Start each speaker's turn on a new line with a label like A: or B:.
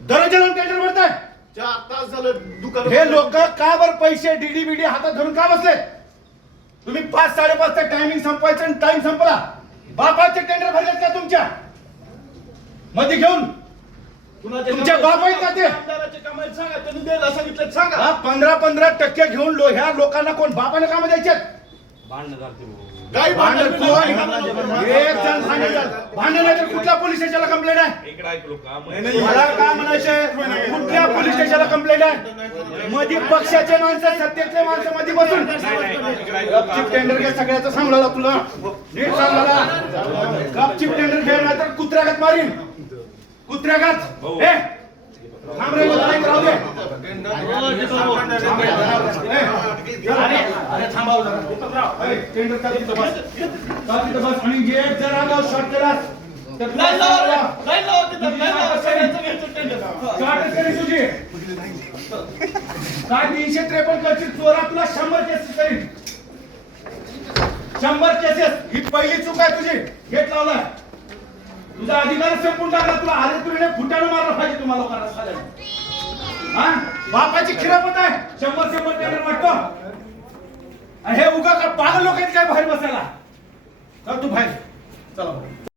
A: दरोजाला tender भरताय चार तास झालं दुकान
B: हे लोक का बर पैसे डीडी बीडी हातात धरून का बसले तुम्ही पाच साडेपाच चा टायमिंग संपवायचं आणि टाइम संपला. बापाचे टेंडर भरलेत का तुमच्या? मध्ये घेऊन.
A: कुणाचे
B: तुमच्या बाप आहेत का ते?
A: आमदाराचे कमाई सांगा
B: पंधरा पंधरा टक्के घेऊन लो ह्या लोकांना कोण बापाने काम द्यायचे भांडण झालं काही भांडण भांडण नाही तर कुठल्या पोलीस स्टेशनला कंप्लेंट आहे?
C: इकडे ऐक लोक
B: मला काय म्हणायचंय? कुठल्या पोलीस स्टेशनला कंप्लेंट आहे? मध्ये पक्षाचे माणसं सत्तेतले माणसं मध्ये बसून. गपचिप टेंडर घे सगळ्याचं सांगला तुला. नीट सांगाला गपचिप टेंडर घे नाही तर कुत्र्यागत मारीन. कुत्र्यागत? ए थांब रे मला नाही राहू दे. अरे अरे थांबाव जरा टेंडर का तिथं बस. का तिथं बस आणि गेट जर आलं शॉर्ट केलास तर तुला
A: नाही लावा रे,
B: सांगावं.
A: नाही लावा तिथं, नाही लावा, सगळ्यांचं घ्यायचं टेंडर.
B: चाटच करी तुझी काय तीनशे त्रेपन्न करशील चोरा तुला शंभर केसेस करीन. शंभर केसेस ही पहिली चूक आहे तुझी. गेट लावलाय तुझा अधिकार संपून टाकला. तुला आले तुरीने फुटानं मारलं पाहिजे तुम्हाला लोकांना. हा? बापाची खिरापत आहे. शंभर शंभर त्याला वाटतो. आणि हे उगा का पागल लोक आहेत काय बाहेर बसायला? चल तू बाहेर. चला